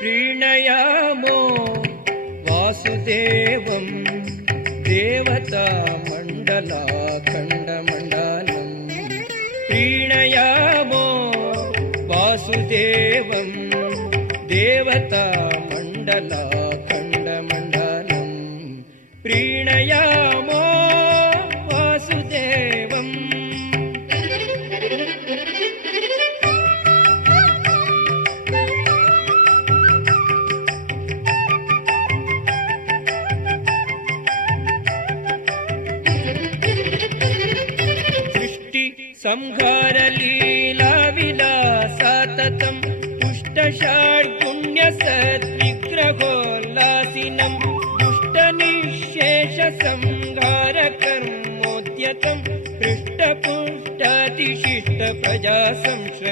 प्रीणयामो वासुदेवं देवतामण्डलाखण्डमण्डलम् प्रीणयामो वासुदेवं देवतामण्डलाखण्डमण्डलम् प्रीणयामो संहारलीलाविलासम् पुष्टषाड्पुण्यसद्विग्रगोल्लासिनं पुष्टनिःशेषसंहारकम् उद्यतं पृष्ठपुष्टाधिशिष्टप्रजा संश्र